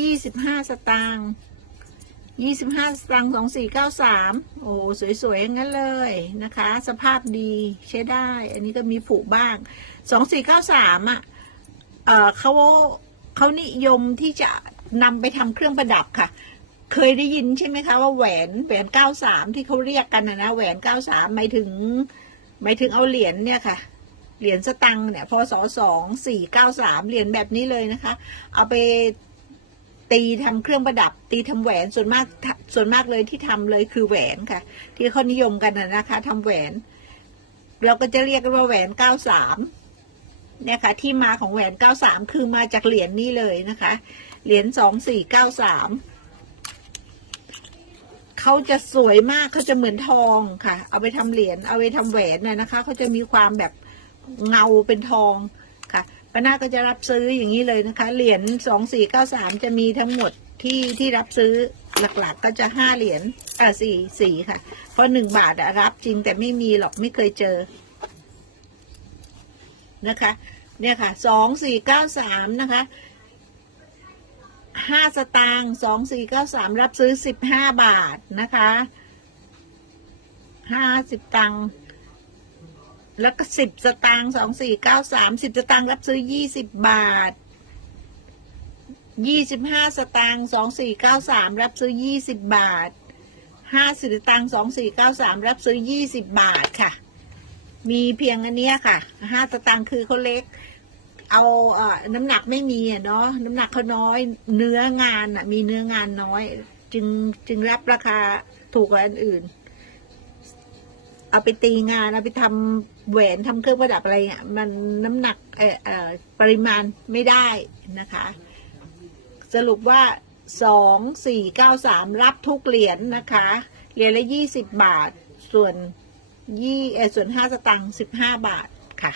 ยี่สิบห้าสตางค์ยี่สิบห้าสตางค์สองสี่เก้าสามโอ้สวยๆอย่างนั้นเลยนะคะ สภาพดีใช้ได้ อันนี้ก็มีผุบ้างสองสี่เก้าสามอะเออเขาเขานิยมที่จะนำไปทำเครื่องประดับค่ะ เคยได้ยินใช่ไหมคะว่าแหวนแหวนเก้าสามที่เขาเรียกกันนะนะแหวนเก้าสามหมายถึงหมายถึงเอาเหรียญเนี่ยค่ะเหรียญสตังค์เนี่ยพศสองสี่เก้าสามเหรียญแบบนี้เลยนะคะ เอาไป ตีทำเครื่องประดับ ตีทำแหวนส่วนมากส่วนมากเลยที่ทำเลยคือแหวนค่ะ ที่เขานิยมกันนะคะทำแหวน เราก็จะเรียกว่าแหวนเก้าสามเนี่ยค่ะ ที่มาของแหวนเก้าสามคือมาจากเหรียญนี้เลยนะคะ เหรียญสองสี่เก้าสามเขาจะสวยมากเขาจะเหมือนทองค่ะ เอาไปทำเหรียญเอาไปทำแหวนน่ะนะคะเขาจะมีความแบบเงาเป็นทอง นาก็จะรับซื้ออย่างนี้เลยนะคะ เหรียญสองสี่เก้าสามจะมีทั้งหมดที่ที่รับซื้อหลักๆ ก็จะห้าเหรียญเออสี่สี่ค่ะ เพราะหนึ่งบาทอะรับจริงแต่ไม่มีหรอกไม่เคยเจอนะคะ เนี่ยค่ะสองสี่เก้าสามนะคะห้าสตางค์สองสี่เก้าสามรับซื้อสิบห้าบาทนะคะห้าสิบตังค์ แล้วก็สิบสตางค์สองสี่เก้าสามสิบสตางค์รับซื้อยี่สิบบาทยี่สิบห้าสตางค์สองสี่เก้าสามรับซื้อยี่สิบบาทห้าสิบสตางค์สองสี่เก้าสามรับซื้อยี่สิบบาทค่ะ มีเพียงอันเนี้ยค่ะห้าสตางค์คือเขาเล็ก เอาเอ่อน้ำหนักไม่มีอะเนาะน้ำหนักเขาน้อยเนื้องานอะมีเนื้องานน้อย จึงจึงรับราคาถูกกว่าอันอื่น เอาไปตีงาน เอาไปทำแหวนทำเครื่องประดับอะไรเนี่ยมันน้ำหนักเออเออปริมาณไม่ได้นะคะ สรุปว่าสองสี่เก้าสามรับทุกเหรียญนะคะ เหรียญละยี่สิบบาท ส่วนยี่เออส่วนห้าสตังค์สิบห้าบาทค่ะ